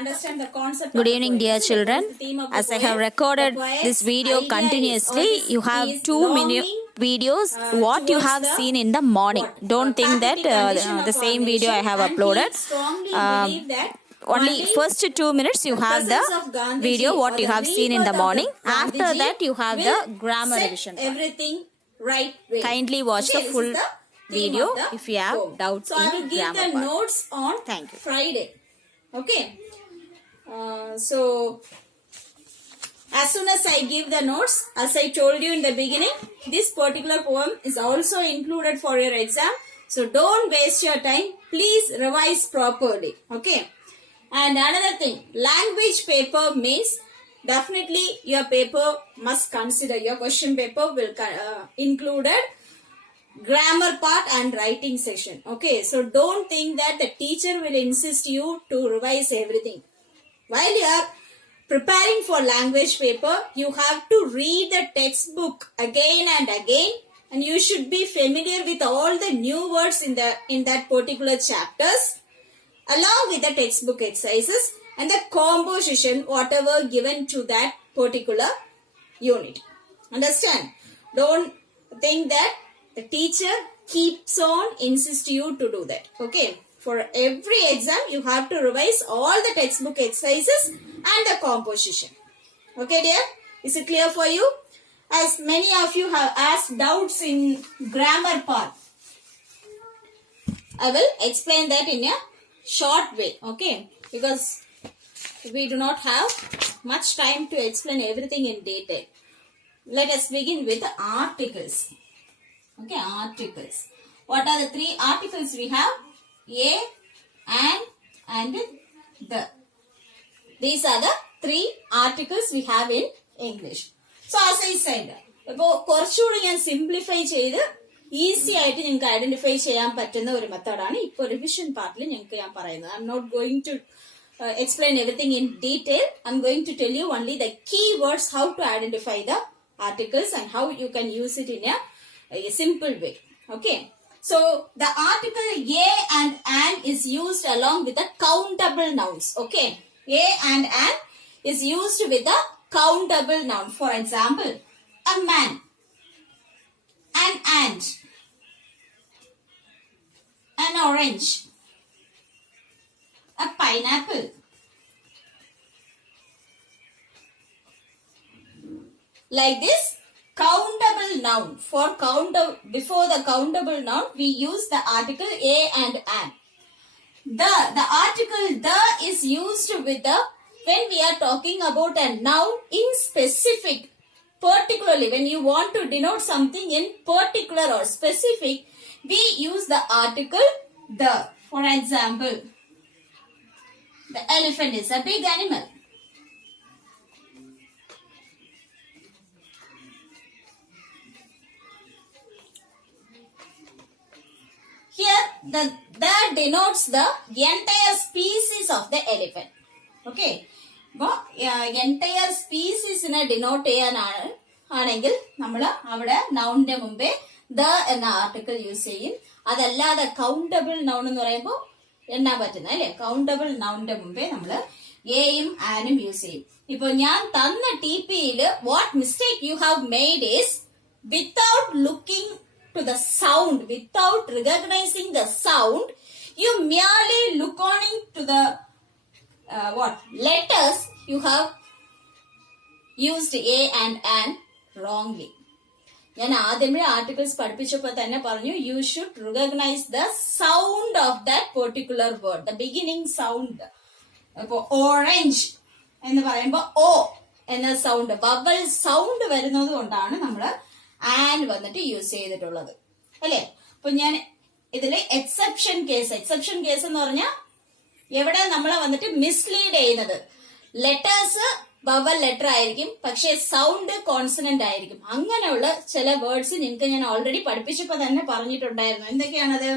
understand the concept. Good evening, dear children. As I have recorded this video continuously, you have 2 minute videos what you have seen in the morning. Don't think that the same video I have uploaded. Only first 2 minutes you have the video what you have seen in the morning. After that you have the grammar revision. Everything right way. Kindly watch the full video if you have doubts in grammar. So I will give the notes on Friday. Okay. So as soon as I give the notes, as I told you in the beginning, this particular poem is also included for your exam. So don't waste your time. Please revise properly. Okay. And another thing, language paper means definitely your paper must consider, your question paper will included grammar part and writing section. Okay, so don't think that the teacher will insist you to revise everything. While you are preparing for language paper, you have to read the textbook again and again, and you should be familiar with all the new words in that particular chapters, along with the textbook exercises and the composition whatever given to that particular unit. Understand? Don't think that the teacher keeps on insist you to do that. Okay. For every exam, you have to revise all the textbook exercises and the composition. Okay, dear? Is it clear for you? As many of you have asked doubts in grammar part, I will explain that in a short way. Okay? Because we do not have much time to explain everything in detail. Let us begin with the articles. Okay, articles. What are the 3 articles we have? A, and the. These are the 3 articles we have in English. So as I said, കുറച്ചുകൂടി ഞാൻ simplify ചെയ്ത് easy ആയിട്ട് നിങ്ങൾക്ക് identify ചെയ്യാൻ പറ്റുന്ന ഒരു മെത്തേഡാണ് ഇപ്പോൾ റിവിഷൻ പാർട്ടിൽ ഞങ്ങൾക്ക് ഞാൻ പറയുന്നത്. I am not going to explain everything in detail. I'm going to tell you only the key words, how to identify the articles and how you can use it in a simple way. Okay. So the article a and an is used along with the countable nouns. Okay. A and an is used with the countable noun. For example, a man, an ant, an orange, a pineapple. Like this, countable noun. For before the countable noun, we use the article a and an. The article the is used with the when we are talking about a noun in specific. Particularly, when you want to denote something in particular or specific, we use the article the. For example, the elephant is a big animal. Here, that denotes the entire species of the elephant. Okay. Entire species in a denote ആണെങ്കിൽ നമ്മൾ അവിടെ നൗണിന്റെ മുമ്പേ the എന്ന article use ചെയ്യും. അതല്ലാതെ countable noun എന്ന് പറയുമ്പോൾ എണ്ണാൻ പറ്റുന്ന അല്ലെ, കൗണ്ടബിൾ നൗണിന്റെ മുമ്പേ നമ്മള് എയും ആനും യൂസ് ചെയ്യും. ഇപ്പൊ ഞാൻ തന്ന ടിപിയില് what mistake you have made is without looking to the sound, without recognizing the sound, you merely look on to the letters, you have used a and an wrongly. ഞാൻ ആദ്യമേ ആർട്ടിക്കിൾസ് പഠിപ്പിച്ചപ്പോൾ തന്നെ പറഞ്ഞു, you should recognize the sound of that particular word, the beginning sound. ഇപ്പൊ orange എന്ന് പറയുമ്പോൾ ഓ എന്ന sound, bubble sound വരുന്നത് കൊണ്ടാണ് നമ്മള് ആൻഡ് വന്നിട്ട് യൂസ് ചെയ്തിട്ടുള്ളത് അല്ലെ. അപ്പൊ ഞാൻ ഇതില് എക്സെപ്ഷൻ കേസ് എന്ന് പറഞ്ഞാൽ എവിടെ നമ്മളെ വന്നിട്ട് മിസ്ലീഡ് ചെയ്യുന്നത്, ലെറ്റേഴ്സ് ബവൽ ലെറ്റർ ആയിരിക്കും പക്ഷെ സൗണ്ട് കോൺസണന്റ് ആയിരിക്കും. അങ്ങനെയുള്ള ചില വേർഡ്സ് നിങ്ങൾക്ക് ഞാൻ ഓൾറെഡി പഠിപ്പിച്ചപ്പോ തന്നെ പറഞ്ഞിട്ടുണ്ടായിരുന്നു. എന്തൊക്കെയാണത്?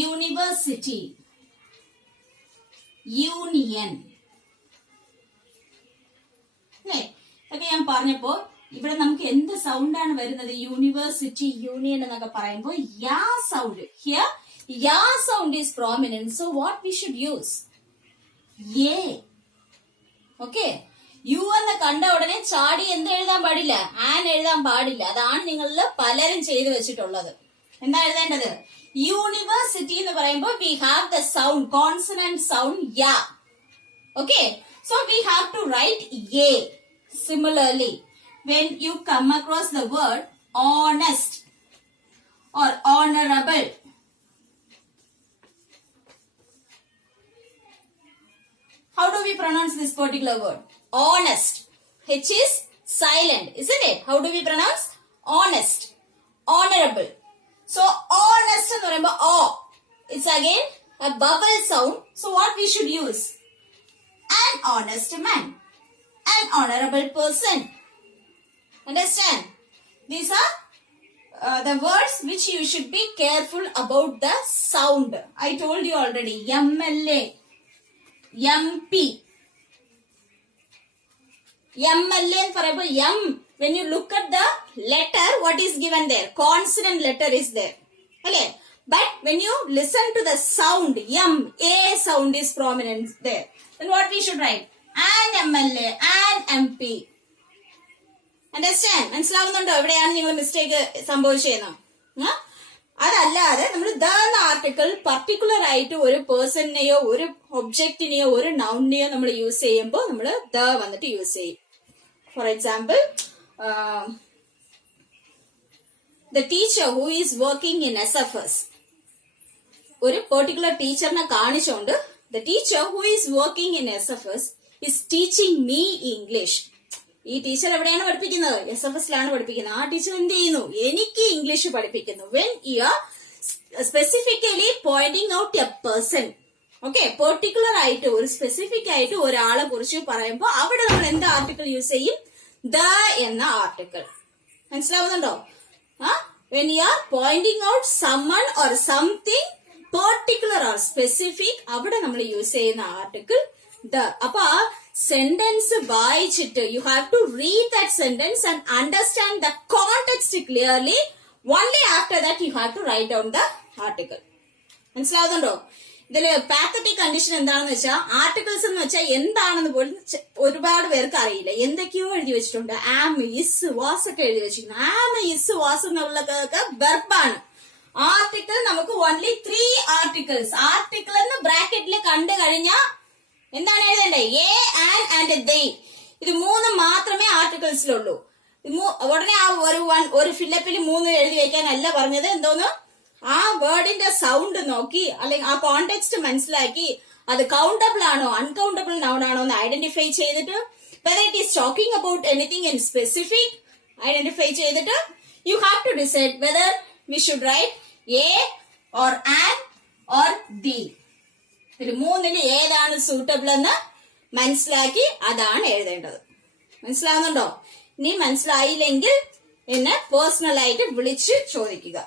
University, union. ഇതൊക്കെ ഞാൻ പറഞ്ഞപ്പോ ഇവിടെ നമുക്ക് എന്ത് സൗണ്ട് ആണ് വരുന്നത്? യൂണിവേഴ്സിറ്റി, യൂണിയൻ എന്നൊക്കെ പറയുമ്പോൾ ya sound. Here ya sound is prominent. So what we should use? Yeah. Okay, U എന്ന് കണ്ട ഉടനെ ചാടി എന്ത് എഴുതാൻ പാടില്ല? ആൻ എഴുതാൻ പാടില്ല. അതാണ് നിങ്ങളിൽ പലരും ചെയ്തു വെച്ചിട്ടുള്ളത്. എന്താ എഴുതേണ്ടത്? യൂണിവേഴ്സിറ്റി എന്ന് പറയുമ്പോൾ we have the sound, consonant sound yeah. Okay, so we have to write ye. Similarly, when you come across the word honest or honorable, how do we pronounce this particular word? Honest. H is silent, isn't it? How do we pronounce? Honest. Honorable. So honest എന്ന് പറയുമ്പോൾ o, it's again a vowel sound. So what we should use? An honest man, an honorable person. Understand? These are the words which you should be careful about the sound. I told you already. MLA, MP. MLA എന്ന് പറയുമ്പോൾ M. When you look at the letter, what is given there? Consonant letter is there. Okay? But when you listen to the sound, M, A sound is prominent there. Then what we should write? An MLA, an MP. Understand? മനസ്സിലാവുന്നുണ്ടോ എവിടെയാണ് നിങ്ങൾ mistake സംഭവിച്ചതെന്ന്? അതല്ലാതെ നമ്മൾ the എന്ന article particular ആയിട്ട് ഒരു പേഴ്സണിനെയോ ഒരു ഒബ്ജക്റ്റിനെയോ ഒരു നൗണിനെയോ നമ്മൾ യൂസ് ചെയ്യുമ്പോൾ നമ്മൾ ദ വന്നിട്ട് യൂസ് ചെയ്യും. For example, the teacher who is working in SFS. ഒരു പെർട്ടിക്കുലർ ടീച്ചറിനെ കാണിച്ചുകൊണ്ട് the teacher who is working in SFS is teaching me English. ഈ ടീച്ചർ എവിടെയാണ് പഠിപ്പിക്കുന്നത്? SFSലാണ് പഠിപ്പിക്കുന്നത്. ആ ടീച്ചർ എന്ത് ചെയ്യുന്നു? എനിക്ക് ഇംഗ്ലീഷ് പഠിപ്പിക്കുന്നു. When you are specifically pointing out a person, okay, particular ആയിട്ട് ഒരു സ്പെസിഫിക് ആയിട്ട് ഒരാളെ കുറിച്ച് പറയുമ്പോൾ അവിടെ നമ്മൾ എന്ത് ആർട്ടിക്കിൾ യൂസ് ചെയ്യും? ദ എന്ന ആർട്ടിക്കിൾ. മനസ്സിലാവുന്നുണ്ടോ? When you are pointing out someone or something particular or specific, അവിടെ നമ്മൾ യൂസ് ചെയ്യുന്ന ആർട്ടിക്കിൾ ദ. അപ്പൊ ആ സെന്റൻസ് വായിച്ചിട്ട് you have to read that sentence and understand the context clearly. Only after that you have to write down the article. മനസ്സിലാവുന്നുണ്ടോ? ഇതില് pathetic condition എന്താണെന്ന് വെച്ചാൽ ആർട്ടിക്കിൾസ് എന്ന് വെച്ചാൽ എന്താണെന്ന് പോലും ഒരുപാട് പേർക്ക് അറിയില്ല. എന്തൊക്കെയോ എഴുതി വെച്ചിട്ടുണ്ട്. ആം, ഇസ്, വാസ് ഒക്കെ എഴുതി വെച്ചിട്ടുണ്ട്. ആം, ഇസ്, വാസ് എന്നുള്ളതൊക്കെ വെർബാണ്. ആർട്ടിക്കിൾ നമുക്ക് ഓൺലി 3 ആർട്ടിക്കിൾസ്. ആർട്ടിക്കിൾ എന്ന് ബ്രാക്കറ്റിൽ കണ്ടു കഴിഞ്ഞാൽ എന്താണ് എഴുതേണ്ടത്? A, an and they. ഇത് 3 മാത്രമേ ആർട്ടിക്കിൾസിലുള്ളൂ. ഉടനെ ആ ഒരു ഫില്ലപ്പിൽ 3 എഴുതി വെക്കാനല്ല പറഞ്ഞത്. എന്തോന്ന്? ആ വേർഡിന്റെ സൗണ്ട് നോക്കി അല്ലെങ്കിൽ ആ കോണ്ടെക്സ്റ്റ് മനസ്സിലാക്കി അത് കൗണ്ടബിൾ ആണോ അൺകൗണ്ടബിൾ നൗൺ ആണോ എന്ന് ഐഡന്റിഫൈ ചെയ്തിട്ട് whether it is talking about anything in specific identify ചെയ്തിട്ട് you have to decide whether we should write a or an or the. ഇതിൽ 3-ൽ ഏതാണ് സൂട്ടബിൾ എന്ന് മനസ്സിലാക്കി അതാണ് എഴുതേണ്ടത്. മനസ്സിലാവുന്നുണ്ടോ? ഇനി മനസ്സിലായില്ലെങ്കിൽ എന്നെ പേഴ്സണൽ ആയിട്ട് വിളിച്ച് ചോദിക്കുക.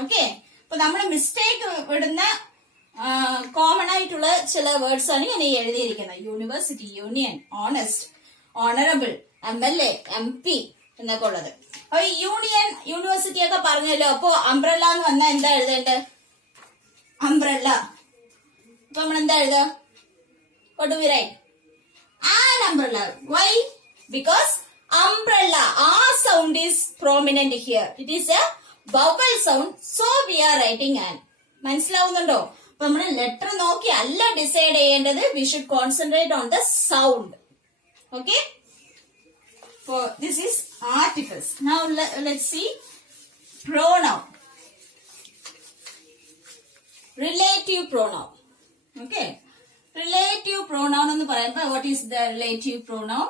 ഓക്കെ, അപ്പൊ നമ്മൾ മിസ്റ്റേക്ക് വിടുന്ന കോമൺ ആയിട്ടുള്ള ചില വേർഡ്സ് ആണ് ഞാൻ ഈ എഴുതിയിരിക്കുന്നത്. University, union, honest, honourable, MLA, MP എന്നൊക്കെ ഉള്ളത്. അപ്പൊ ഈ യൂണിയൻ, യൂണിവേഴ്സിറ്റി ഒക്കെ പറഞ്ഞല്ലോ. അപ്പൊ അംബ്രല്ല എന്ന് വന്നാൽ എന്താ എഴുതേണ്ടത്? അംബ്രല്ല. അപ്പൊ നമ്മൾ എന്താ എഴുതുക? What do we write? An umbrella. Why? Because umbrella, our sound is prominent here. It is a vowel sound, so we are writing an. മനസ്സിലാവുന്നുണ്ടോ? അപ്പൊ നമ്മള് ലെറ്റർ നോക്കി അല്ല ഡിസൈഡ് ചെയ്യേണ്ടത്. We should concentrate on the sound. Okay? So this is articles. Now let's see pronoun. Relative pronoun. Okay? Relative pronoun എന്ന് പറയുമ്പോൾ what is the relative pronoun?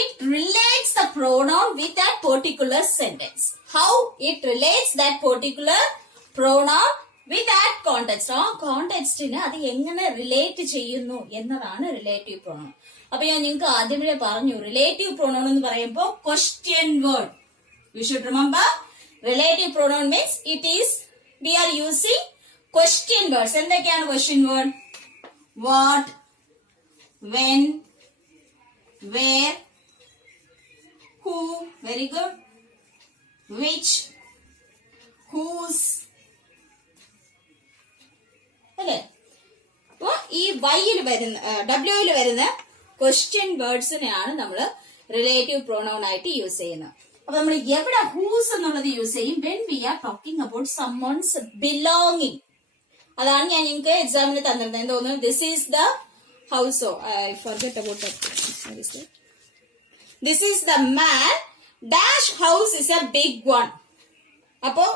It relates the pronoun with that particular sentence. How it relates that particular pronoun with that context. ആ കോണ്ടെക്സ്റ്റിന് അത് എങ്ങനെ relate ചെയ്യുന്നു എന്നതാണ് relative pronoun. അപ്പൊ ഞാൻ നിങ്ങൾക്ക് ആദ്യമേ പറഞ്ഞു, റിലേറ്റീവ് പ്രൊണൗൺ എന്ന് പറയുമ്പോൾ question word. You should remember, relative pronoun means it is, we are using question words. എന്തൊക്കെയാണ് question word? What, when, where, who, very good, which, whose, അല്ലേ? അപ്പൊ ഈ വൈയിൽ വരുന്ന ഡബ്ല്യൂയിൽ വരുന്ന ക്വസ്റ്റ്യൻ വേർഡ്സിനെയാണ് നമ്മൾ റിലേറ്റീവ് പ്രോണൗൺ ആയിട്ട് യൂസ് ചെയ്യുന്നത്. അപ്പൊ നമ്മൾ എവിടെ ഹൂസ് എന്നുള്ളത് യൂസ് ചെയ്യും? When we are talking about someone's belonging. അതാണ് ഞാൻ നിങ്ങൾക്ക് എക്സാമിന് തന്നിരുന്നത്. എന്ന് തോന്നുന്നു this is the house. I forget about that. This is the man dash house is a big one. അപ്പോ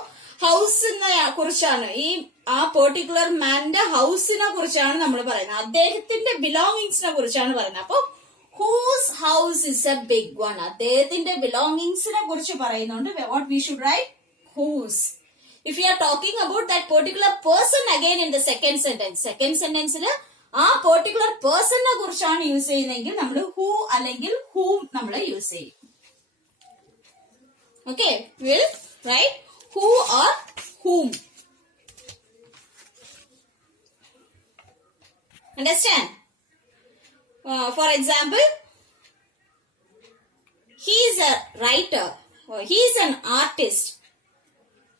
ഹൗസിനെ കുറിച്ചാണ്, ഈ ആ പെർട്ടിക്കുലർ മാന്റെ ഹൗസിനെ കുറിച്ചാണ് നമ്മൾ പറയുന്നത്. അദ്ദേഹത്തിന്റെ ബിലോങ്ങിങ്സിനെ കുറിച്ചാണ് പറയുന്നത്. അപ്പൊ whose house is a big one, അദ്ദേഹത്തിന്റെ ബിലോങ്ങിങ്സിനെ കുറിച്ച് പറയുന്നുണ്ട്. What we should write? Whose. If you are talking about that particular person again in the second സെന്റൻസിൽ ആ പെർട്ടിക്കുലർ പേഴ്സണിനെ കുറിച്ചാണ് യൂസ് ചെയ്യുന്നതെങ്കിൽ നമ്മൾ ഹൂ അല്ലെങ്കിൽ ഹൂം നമ്മൾ യൂസ് ചെയ്യും. Okay, will write who or whom. Understand? For example, he is a writer or he is an artist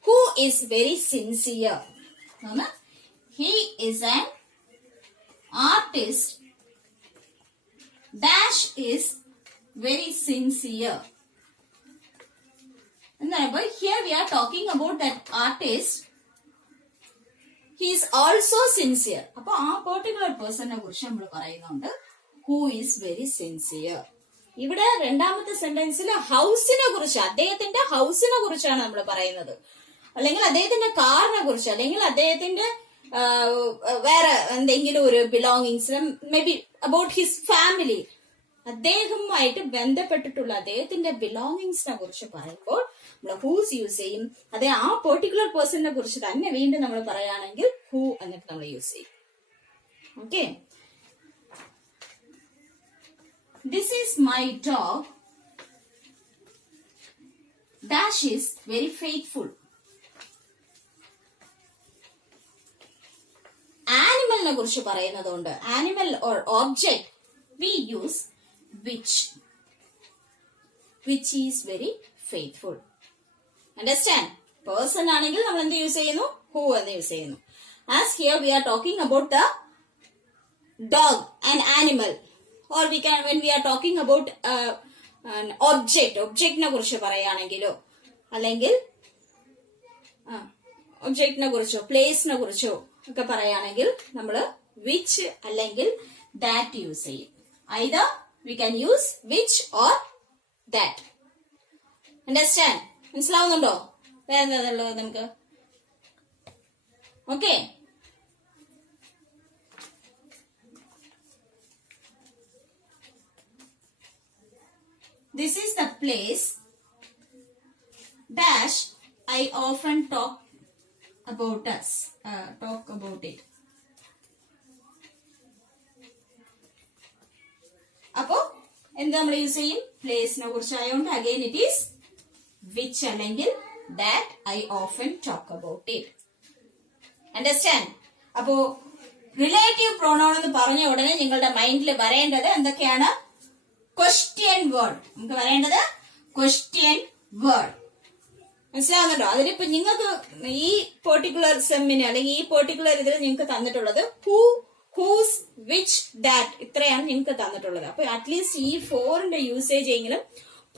who is very sincere. He is an artist dash is very sincere. But here we are talking about that artist. He is also sincere. അപ്പൊ ആ particular പേഴ്സണിനെ കുറിച്ച് നമ്മൾ പറയുന്നുണ്ട് who is very sincere. ഇവിടെ രണ്ടാമത്തെ സെന്റൻസിൽ ഹൗസിനെ കുറിച്ച്, അദ്ദേഹത്തിന്റെ ഹൗസിനെ കുറിച്ചാണ് നമ്മൾ പറയുന്നത്. അല്ലെങ്കിൽ അദ്ദേഹത്തിന്റെ കാറിനെ കുറിച്ച്, അല്ലെങ്കിൽ അദ്ദേഹത്തിന്റെ വേറെ എന്തെങ്കിലും ഒരു belongings, may be about his family, അദ്ദേഹവുമായിട്ട് ബന്ധപ്പെട്ടിട്ടുള്ള അദ്ദേഹത്തിന്റെ ബിലോങ്ങിങ്സിനെ കുറിച്ച് പറയുമ്പോൾ നമ്മൾ ഹൂസ് യൂസ് ചെയ്യും. അതേ ആ പെർട്ടിക്കുലർ പേഴ്സണിനെ കുറിച്ച് തന്നെ വീണ്ടും നമ്മൾ പറയുകയാണെങ്കിൽ ഹൂ എന്നിട്ട് നമ്മൾ യൂസ് ചെയ്യും. Okay, this is my dog dash is very faithful. ആനിമലിനെ കുറിച്ച് പറയുന്നതുകൊണ്ട് animal or object we use which is very faithful. Understand? Person ആണെങ്കിൽ നമ്മൾ എന്ത് യൂസ് ചെയ്യുന്നു? who എന്ന് യൂസ് ചെയ്യുന്നു. As here we are talking about the dog, an animal, or we can, when we are talking about an objectനെ കുറിച്ച് പറയുകയാണെങ്കിലോ, അല്ലെങ്കിൽ ഒബ്ജക്റ്റിനെ കുറിച്ചോ പ്ലേസിനെ കുറിച്ചോ ഒക്കെ പറയുകയാണെങ്കിൽ നമ്മൾ which അല്ലെങ്കിൽ that യൂസ് ചെയ്യും. Either we can use which or that. Understand? മനസ്സിലാവുന്നുണ്ടോ? വേറെ എന്താണുള്ളത് നമുക്ക്? Okay, this is the place dash I often talk about it. അപ്പോ എന്ത് നമ്മൾ യൂസ് ചെയ്യും? പ്ലേസിനെ കുറിച്ച് ആയതുകൊണ്ട് അഗൈൻ ഇറ്റ് ഈസ് വിച്ച് അല്ലെങ്കിൽ that I often talk about it. Understand? അപ്പോ റിലേറ്റീവ് പ്രോണൗൺ എന്ന് പറഞ്ഞ ഉടനെ നിങ്ങളുടെ മൈൻഡിൽ വരേണ്ടത് എന്തൊക്കെയാണ്? Question word. നമുക്ക് വരേണ്ടത് ക്വസ്റ്റ്യൻ വേർഡ്. മനസ്സിലാവുന്നുണ്ടോ? അതിലിപ്പോ നിങ്ങൾക്ക് ഈ പെർട്ടിക്കുലർ സെമ്മിന് അല്ലെങ്കിൽ ഈ പെർട്ടിക്കുലർ ഇതിൽ നിങ്ങൾക്ക് തന്നിട്ടുള്ളത് ഹൂ, ഹൂസ്, വിച്ച്, ദാറ്റ്, ഇത്രയാണ് നിങ്ങൾക്ക് തന്നിട്ടുള്ളത്. അപ്പൊ അറ്റ്ലീസ്റ്റ് ഈ 4ന്റെ യൂസേജ് എങ്കിലും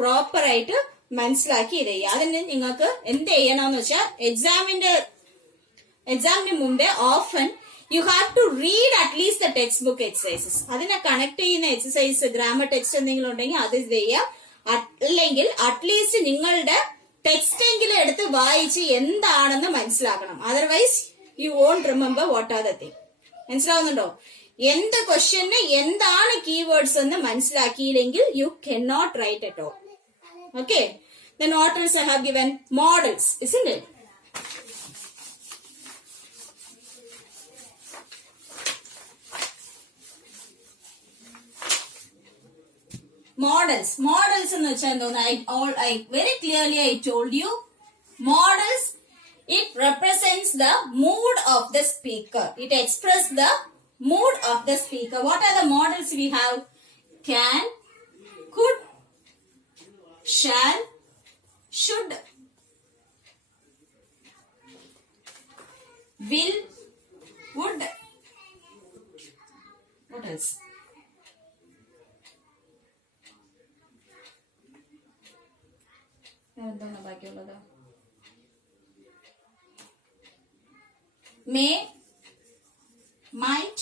പ്രോപ്പർ ആയിട്ട് മനസ്സിലാക്കി ഇത് ചെയ്യുക. അതിന് നിങ്ങൾക്ക് എന്ത് ചെയ്യണമെന്ന് വെച്ചാൽ എക്സാമിന് മുമ്പേ often you have to read at least the textbook exercises. അതിനെ കണക്ട് ചെയ്യുന്ന എക്സസൈസ്, ഗ്രാമർ ടെക്സ്റ്റ് എന്തെങ്കിലും ഉണ്ടെങ്കിൽ അത് ചെയ്യുക. അല്ലെങ്കിൽ അറ്റ്ലീസ്റ്റ് നിങ്ങളുടെ ടെക്സ്റ്റ് എങ്കിലും എടുത്ത് വായിച്ച് എന്താണെന്ന് മനസ്സിലാക്കണം. Otherwise you won't remember what are the thing. മനസ്സിലാവുന്നുണ്ടോ? എന്ത് ക്വസ്റ്റ്യന് എന്താണ് കീവേഡ്സ് എന്ന് മനസ്സിലാക്കിയില്ലെങ്കിൽ you cannot write at all. Okay, then what else I have given? Models, isn't it? Models എന്ന് വെച്ചാൽ എന്തോന്ന്? I very clearly I told you, models, it represents the mood of the speaker. It expresses the mood of the speaker. What are the models we have? Can, could, shall, should, will, would. What else? എന്താണ് ബാക്കിയുള്ളത്? May, might,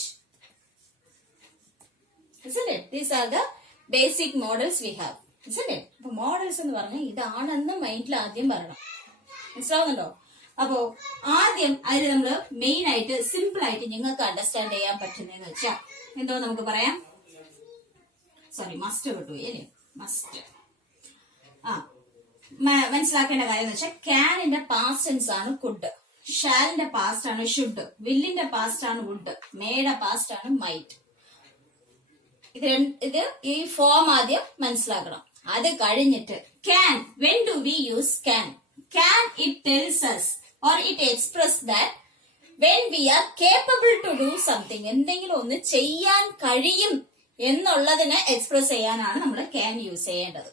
isn't it? These are the basic models we have, isn't it? അപ്പൊ models എന്ന് പറഞ്ഞാൽ ഇതാണെന്ന് മൈൻഡിൽ ആദ്യം പറയണം. മനസ്സിലാവുന്നുണ്ടോ? അപ്പോ ആദ്യം അതിൽ നമ്മള് മെയിൻ ആയിട്ട് സിമ്പിൾ ആയിട്ട് നിങ്ങൾക്ക് അണ്ടർസ്റ്റാൻഡ് ചെയ്യാൻ പറ്റുന്നതെന്ന് വെച്ചാൽ എന്തോ നമുക്ക് പറയാം. സോറി, മസ്റ്റ് വിട്ടു അല്ലേ? മസ്റ്റ്. മനസ്സിലാക്കേണ്ട കാര്യം എന്ന് വെച്ചാൽ ക്യാനിന്റെ പാസ്റ്റ് ടെൻസ് ആണ് കുഡ്, ഷാലിന്റെ പാസ്റ്റ് ആണ് ഷുഡ്, വില്ലിന്റെ പാസ്റ്റ് ആണ് വുഡ്, മേയുടെ പാസ്റ്റ് ആണ് മൈറ്റ്. ഇത് ഈ ഫോം ആദ്യം മനസ്സിലാക്കണം. അത് കഴിഞ്ഞിട്ട് can, when do we use can? Can, it tells us or it expresses that when we are capable to do something, എന്തെങ്കിലും ഒന്ന് ചെയ്യാൻ കഴിയും എന്നുള്ളതിനെ എക്സ്പ്രസ് ചെയ്യാനാണ് നമ്മൾ ക്യാൻ യൂസ് ചെയ്യേണ്ടത്.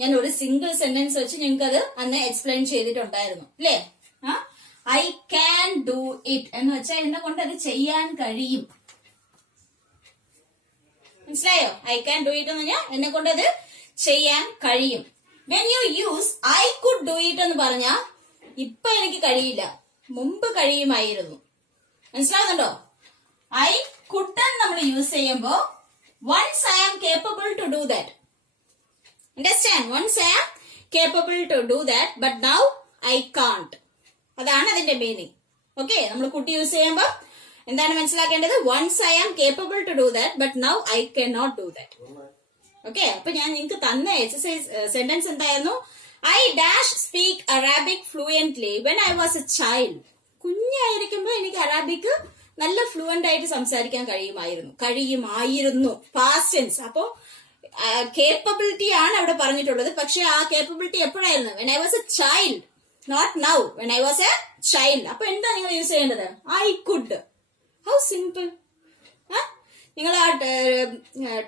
ഞാൻ ഒരു സിംഗിൾ സെന്റൻസ് വെച്ച് നിങ്ങൾക്ക് അത് അന്ന് എക്സ്പ്ലെയിൻ ചെയ്തിട്ടുണ്ടായിരുന്നു അല്ലേ? ഐ ക്യാൻ ഡു ഇറ്റ് എന്ന് വെച്ചാൽ എന്നെ കൊണ്ട് അത് ചെയ്യാൻ കഴിയും. മനസ്സിലായോ? ഐ ക്യാൻ ഡു ഇറ്റ് എന്ന് പറഞ്ഞാൽ എന്നെ കൊണ്ട് അത് ചെയ്യാൻ കഴിയും. When you use I could do it എന്ന് പറഞ്ഞാ ഇപ്പൊ എനിക്ക് കഴിയില്ല, മുമ്പ് കഴിയുമായിരുന്നു. മനസ്സിലാവുന്നുണ്ടോ? I couldn't നമ്മൾ യൂസ് ചെയ്യുമ്പോ once I am capable to do that. Understand? Once I am capable to do that, but now I can't. അതാണ് അതിന്റെ മീനിങ്. ഓക്കെ, നമ്മൾ കുട്ടി യൂസ് ചെയ്യുമ്പോ എന്താണ് മനസ്സിലാക്കേണ്ടത്? once I am capable to do that, but now I cannot do that. Okay, അപ്പൊ ഞാൻ നിങ്ങൾക്ക് തന്ന എക്സസൈസ് സെന്റൻസ് എന്തായിരുന്നു? I dash speak Arabic fluently when I was a child. കുഞ്ഞായിരിക്കുമ്പോ എനിക്ക് അറാബിക് നല്ല ഫ്ലുവന്റ് ആയിട്ട് സംസാരിക്കാൻ കഴിയുമായിരുന്നു. Past tense. അപ്പോ കേപ്പബിലിറ്റി ആണ് അവിടെ പറഞ്ഞിട്ടുള്ളത്. പക്ഷെ ആ കേപ്പബിലിറ്റി എപ്പോഴായിരുന്നു? When I was a child, not now. When I was a child. അപ്പൊ എന്താ നിങ്ങൾ യൂസ് ചെയ്യേണ്ടത്? I could. How simple. നിങ്ങൾ ആ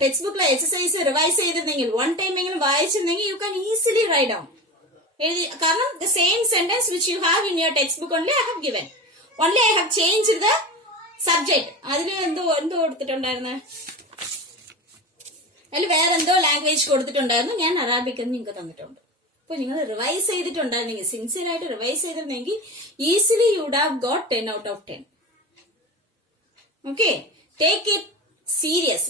ടെക്സ്റ്റ് ബുക്കിലെ എക്സസൈസ് റിവൈസ് ചെയ്തിരുന്നെങ്കിൽ, വൺ ടൈം എങ്കിലും വായിച്ചിരുന്നെങ്കിൽ you can easily write down. കാരണം the same sentence which you have in your text book only I have given. Only I have change the subject. അതിൽ എന്തോ കൊടുത്തിട്ടുണ്ടായിരുന്നു, അതിൽ വേറെ എന്തോ ലാംഗ്വേജ് കൊടുത്തിട്ടുണ്ടായിരുന്നു. ഞാൻ അറാബിക് എന്ന് നിങ്ങൾക്ക് തന്നിട്ടുണ്ട്. അപ്പൊ നിങ്ങൾ റിവൈസ് ചെയ്തിട്ടുണ്ടായിരുന്നെങ്കിൽ, സിൻസിയർ ആയിട്ട് റിവൈസ് ചെയ്തിരുന്നെങ്കിൽ easily you would have got 10 out of 10. Okay, take it serious.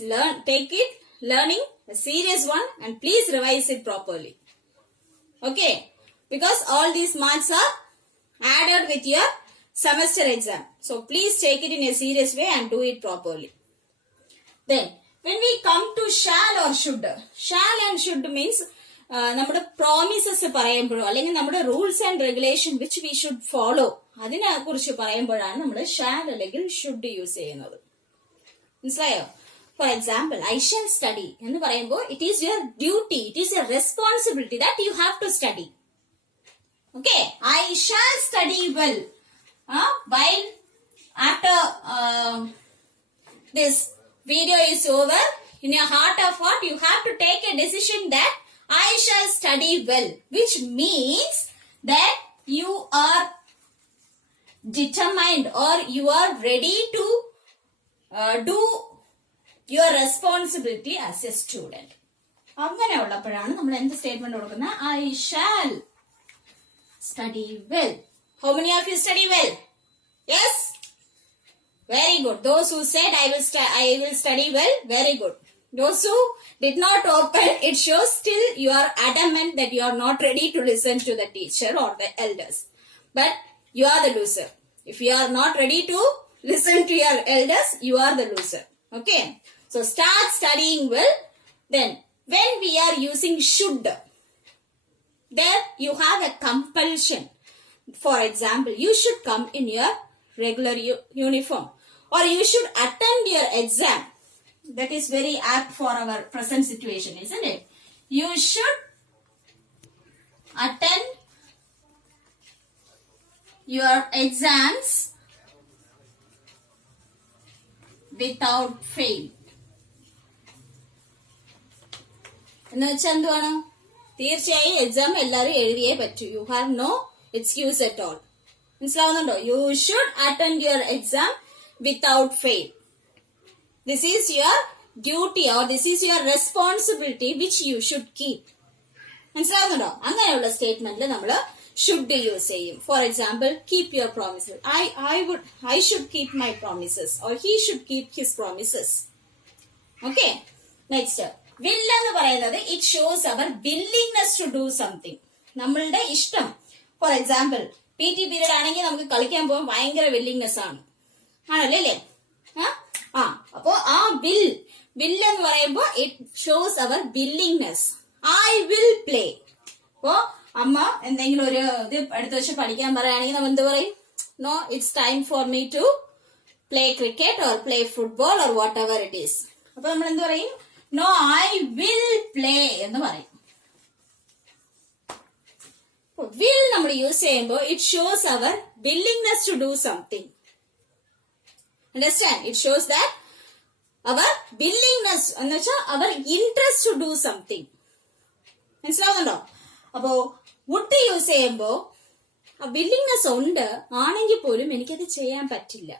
Take it learning a serious one and please revise it properly. Okay, because all these marks are added with your semester exam, so please take it in a serious way and do it properly. Then when we come to shall or should, shall and should means നമ്മുടെ promises പറയുമ്പോഴോ അല്ലെങ്കിൽ നമ്മുടെ rules and regulation which we should follow അതിനെ കുറിച്ച് പറയുമ്പോഴാണ് നമ്മൾ shall അല്ലെങ്കിൽ should use ചെയ്യുന്നത്. മനസ്സിലായോ? For example, I shall study എന്ന് പറയുമ്പോൾ it is your duty, it is your responsibility that you have to study. Okay, I shall study well. While after this video is over, in your heart of heart you have to take a decision that I shall study well, which means that you are determined or you are ready to do your responsibility as a student. അങ്ങനെ ഉള്ളപ്പോഴാണ് നമ്മൾ എന്ത് statement കൊടുക്കുന്നത്? I shall study well. How many of you study well? Yes? Very good. Those who said I will study well, very good. Those who did not open, it shows still you are adamant that you are not ready to listen to the teacher or the elders. But you are the loser. If you are not ready to listen to your elders, you are the loser. Okay? So start studying well. Then when we are using should, there you have a compulsion. For example, you should come in your regular uniform or you should attend your exam. That is very apt for our present situation, isn't it? You should attend your exams without fail. എന്ന് വെച്ചാൽ എന്തുവാണ്? തീർച്ചയായും exam എല്ലാവരും എഴുതിയേ പറ്റൂ. You have no excuse at all. മനസ്സിലാവുന്നുണ്ടോ? You should attend your exam without fail. This is your duty or this is your responsibility which you should keep. മനസ്സിലാവുന്നുണ്ടോ? അങ്ങനെയുള്ള സ്റ്റേറ്റ്മെന്റിൽ നമ്മൾ ഷുഡ് യൂസ് ചെയ്യും. For example, keep your promises. I should keep my promises or he should keep his promises. Okay, next will എന്ന് പറയുന്നത് it shows our willingness to do something. നമ്മളുടെ ഇഷ്ടം. For example, PT period ആണെങ്കിൽ നമുക്ക് കളിക്കാൻ പോകാൻ ഭയങ്കര വില്ലിംഗ്നെസ് ആണ്, ആണല്ലേ അല്ലേ? അപ്പോ ആ വിൽ എന്ന് പറയുമ്പോ it shows our willingness. I will play. അപ്പോ അമ്മ എന്തെങ്കിലും ഒരു ഇത് എടുത്തു വെച്ച് പഠിക്കാൻ പറയുകയാണെങ്കിൽ നമ്മൾ എന്ത് പറയും? No, it's time for me to play cricket or play football or whatever it is. അപ്പൊ നമ്മൾ എന്ത് പറയും? നോ, ഐ വിൽ പ്ലേ എന്ന് പറയും. വിൽ നമ്മൾ യൂസ് ചെയ്യുമ്പോൾ it shows our willingness to do something. Understand? It shows that our willingness എന്ന് വെച്ചാൽ our interest to do something. മനസ്സിലാവുന്നുണ്ടോ? അപ്പോ വുഡ് യൂസ് ചെയ്യുമ്പോ ആ വില്ലിംഗ്നെസ് ഉണ്ട്, ആണെങ്കിൽ പോലും എനിക്കത് ചെയ്യാൻ പറ്റില്ല.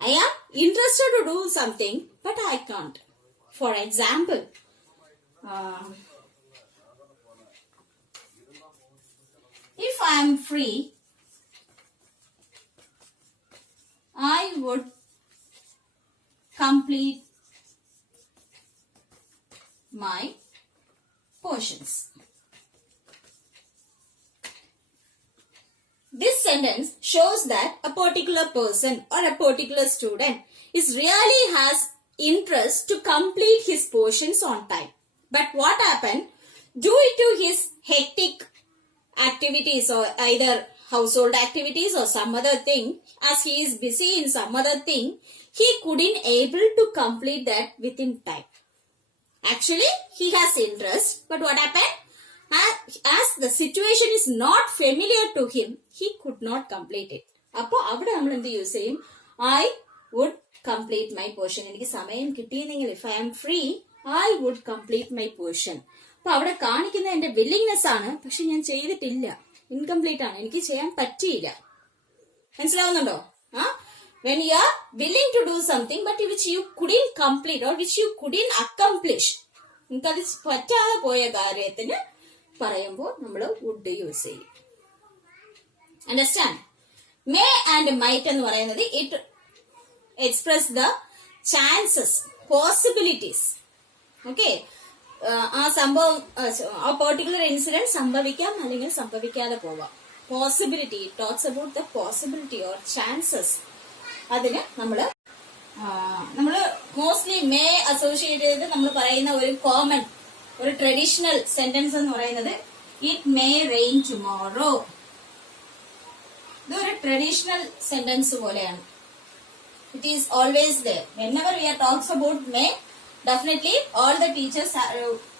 I am interested to do something, but I can't. For example, if I am free, I would complete my portions. This sentence shows that a particular person or a particular student is really has interest to complete his portions on time. But what happened? Due to his hectic activities or either household activities or some other thing, as he is busy in some other thing, he couldn't able to complete that within time. Actually, he has interest, but what happened? As the situation is not familiar to him, he could not complete it. അപ്പോൾ അവിടെ നമ്മൾ എന്ത് use ചെയ്യും? I would complete my portion. എനിക്ക് സമയം കിട്ടിയെങ്കിൽ if I am free, I would complete my portion. അപ്പൊ അവിടെ കാണിക്കുന്ന എന്റെ വില്ലിംഗ്നെസ് ആണ്, പക്ഷെ ഞാൻ ചെയ്തിട്ടില്ല, ഇൻകംപ്ലീറ്റ് ആണ്, എനിക്ക് ചെയ്യാൻ പറ്റിയില്ല. മനസ്സിലാവുന്നുണ്ടോ? When you are willing to do something but which you couldn't complete or which you couldn't accomplish, നിങ്ങൾക്കത് പറ്റാതെ പോയ കാര്യത്തിന് പറയുമ്പോൾ നമ്മൾ വുഡ് യൂസ് ചെയ്യും. അണ്ടർസ്റ്റാൻഡ്? മേ ആൻഡ് മൈറ്റ് എന്ന് പറയുന്നത് it express the chances, possibilities. Okay, ആ സംഭവം, ആ പെർട്ടിക്കുലർ ഇൻസിഡന്റ് സംഭവിക്കാം അല്ലെങ്കിൽ സംഭവിക്കാതെ പോവാം. Possibility, it talks about the possibility or chances. അതിന് നമ്മള് മോസ്റ്റ്ലി മേ അസോസിയേറ്റ് ചെയ്ത് നമ്മൾ പറയുന്ന ഒരു കോമൺ ഒരു ട്രഡീഷണൽ സെന്റൻസ് എന്ന് പറയുന്നത് ഇറ്റ് മേ റെയിൻ ടുമോറോ. ഇതൊരു ട്രഡീഷണൽ സെന്റൻസ് പോലെയാണ്. It is always there. whenever we are talks about may, definitely all the teachers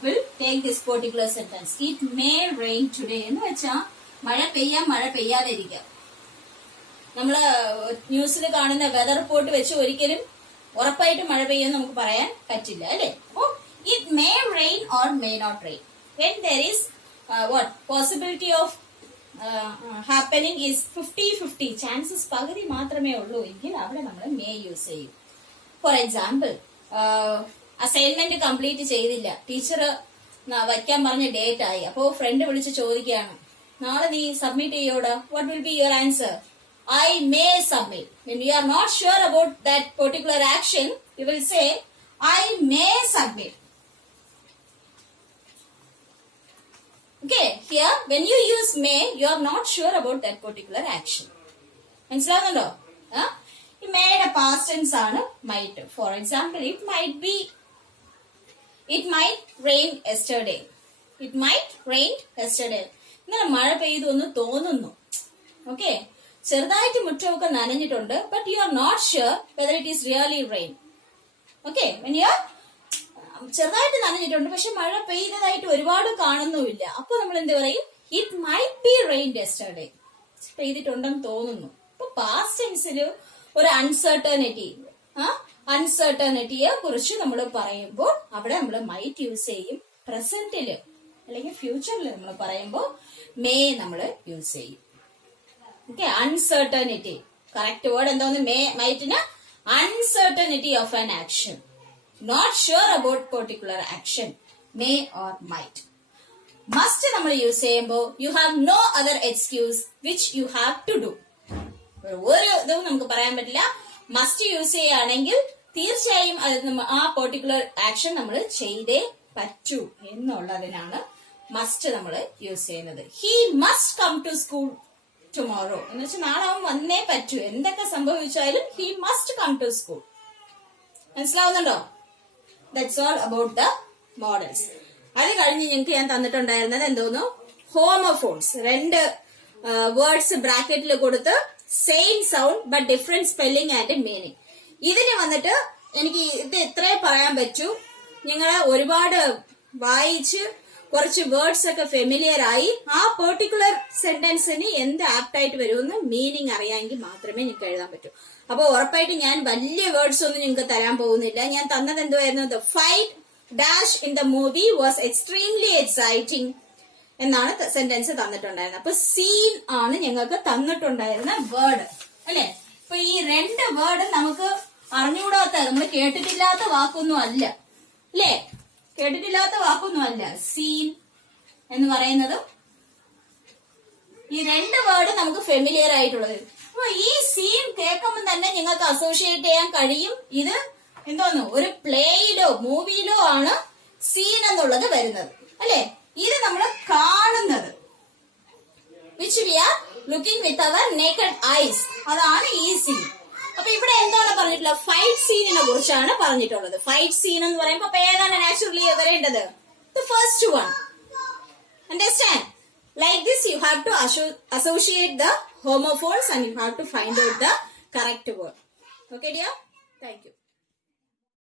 will take this particular sentence. It may rain today എന്ന് വെച്ചാൽ മഴ പെയ്യാം, മഴ പെയ്യാതെ ഇരിക്കാം. നമ്മള് ന്യൂസിൽ കാണുന്ന വെതർ റിപ്പോർട്ട് വെച്ച് ഒരിക്കലും ഉറപ്പായിട്ട് മഴ പെയ്യുമെന്ന് നമുക്ക് പറയാൻ പറ്റില്ല, അല്ലെ? അപ്പോ it may rain or may not rain. When there is possibility of happening is 50-50, chances പകുതി മാത്രമേ ഉള്ളൂ എങ്കിൽ അവിടെ നമ്മൾ may യൂസ് ചെയ്യും. ഫോർ എക്സാമ്പിൾ, അസൈൻമെന്റ് കംപ്ലീറ്റ് ചെയ്തില്ല, ടീച്ചർ വയ്ക്കാൻ പറഞ്ഞ ഡേറ്റ് ആയി, അപ്പോ ഫ്രണ്ട് വിളിച്ച് ചോദിക്കുകയാണ്, നാളെ നീ സബ്മിറ്റ് ചെയ്യോടാ, what will be your answer? I may submit. When you are not sure about that particular action, you will say I may submit. Okay, here when you use may, you are not sure about that particular action. മനസ്സിലാവുന്നുണ്ടോ? ഈ മേയുടെ past tense ആണ് might. For example, it might rain yesterday. It might rain yesterday. ഇന്നലെ മഴ പെയ്തു എന്ന് തോന്നുന്നു. Okay, ചെറുതായിട്ട് മുറ്റമൊക്കെ നനഞ്ഞിട്ടുണ്ട്, but you are not sure whether it is really rain. Okay, ചെറുതായിട്ട് നനഞ്ഞിട്ടുണ്ട്, പക്ഷെ മഴ പെയ്തതായിട്ട് ഒരുപാട് കാണുന്നുമില്ല. അപ്പൊ നമ്മൾ എന്ത് പറയും? It might be rain yesterday. പെയ്തിട്ടുണ്ടെന്ന് തോന്നുന്നു. അപ്പൊ പാസ്റ്റ് ടെൻസിൽ ഒരു അൺസർട്ടനിറ്റി, അൺസർട്ടനിറ്റിയെ കുറിച്ച് നമ്മൾ പറയുമ്പോൾ അവിടെ നമ്മൾ മൈറ്റ് യൂസ് ചെയ്യും. പ്രസന്റില് അല്ലെങ്കിൽ ഫ്യൂച്ചറിൽ നമ്മൾ പറയുമ്പോൾ മേ നമ്മൾ യൂസ് ചെയ്യും. ഓക്കെ, അൺസർട്ടനിറ്റി കറക്റ്റ് വേർഡ് എന്തോന്ന്? മൈറ്റിന് uncertainty of an action, not sure about particular action, may or might. Must നമ്മൾ യൂസ് ചെയ്യുമ്പോൾ you have no other excuse which you have to do. ഒരു ഇതും നമുക്ക് പറയാൻ പറ്റില്ല. മസ്റ്റ് യൂസ് ചെയ്യുകയാണെങ്കിൽ തീർച്ചയായും ആ പെർട്ടിക്കുലർ ആക്ഷൻ നമ്മൾ ചെയ്തേ പറ്റൂ എന്നുള്ളതിനാണ് മസ്റ്റ് നമ്മൾ യൂസ് ചെയ്യുന്നത്. He must come to school tomorrow എന്ന് വെച്ചാൽ നാളെ അവൻ വന്നേ പറ്റൂ, എന്തൊക്കെ സംഭവിച്ചാലും he must come to school. മനസ്സിലാവുന്നുണ്ടോ? That's all about the models. അത് കഴിഞ്ഞ് ഞങ്ങൾക്ക് ഞാൻ തന്നിട്ടുണ്ടായിരുന്നത് എന്തോന്നു? ഹോമോഫോൺസ്. 2 വേർഡ്സ് ബ്രാക്കറ്റിൽ കൊടുത്ത് same sound but different spelling and meaning. ഇതിന് വന്നിട്ട് എനിക്ക് ഇത് ഇത്രേ പറയാൻ പറ്റൂ. നിങ്ങൾ ഒരുപാട് വായിച്ച് കുറച്ച് വേർഡ്സ് ഒക്കെ ഫെമിലിയർ ആയി ആ പെർട്ടിക്കുലർ സെന്റൻസിന് എന്ത് ആപ്റ്റായിട്ട് വരുമെന്ന് മീനിങ് അറിയാമെങ്കിൽ മാത്രമേ നിങ്ങൾക്ക് എഴുതാൻ പറ്റൂ. അപ്പൊ ഉറപ്പായിട്ട് ഞാൻ വലിയ വേർഡ്സ് ഒന്നും നിങ്ങൾക്ക് തരാൻ പോകുന്നില്ല. ഞാൻ തന്നത് എന്തുവായിരുന്നു? The fight dash in the movie was extremely exciting എന്നാണ് സെന്റൻസ് തന്നിട്ടുണ്ടായിരുന്നത്. അപ്പൊ സീൻ ആണ് ഞങ്ങൾക്ക് തന്നിട്ടുണ്ടായിരുന്ന വേർഡ് അല്ലെ. ഇപ്പൊ ഈ 2 വേർഡ് നമുക്ക് അറിഞ്ഞുകൂടാത്ത, നമ്മൾ കേട്ടിട്ടില്ലാത്ത വാക്കൊന്നും അല്ല അല്ലേ, കേട്ടിട്ടില്ലാത്ത വാക്കൊന്നും അല്ല. സീൻ എന്ന് പറയുന്നതും ഈ 2 വേർഡ് നമുക്ക് ഫെമിലിയർ ആയിട്ടുള്ളത്. അപ്പൊ ഈ സീൻ കേൾക്കുമ്പോൾ തന്നെ നിങ്ങൾക്ക് അസോസിയേറ്റ് ചെയ്യാൻ കഴിയും ഇത് എന്തോന്നു? ഒരു പ്ലേയിലോ മൂവിയിലോ ആണ് സീൻ എന്നുള്ളത് വരുന്നത് അല്ലെ. ഇത് നമ്മൾ കാണുന്നത്, which we are looking with our naked eyes, അതാണ് ഈ സീൻ. അപ്പൊ ഇവിടെ എന്താണ് പറഞ്ഞിട്ടുള്ളത്? ഫൈറ്റ് സീനിനെ കുറിച്ചാണ് പറഞ്ഞിട്ടുള്ളത്. ഫൈറ്റ് സീൻ എന്ന് പറയുമ്പോൾ അപ്പൊ ഏതാണ് നാച്ചുറലി വരേണ്ടത്? The first one. Understand? Like this you have to associate the homophones and you have to find out the correct word. Okay dear? Thank you.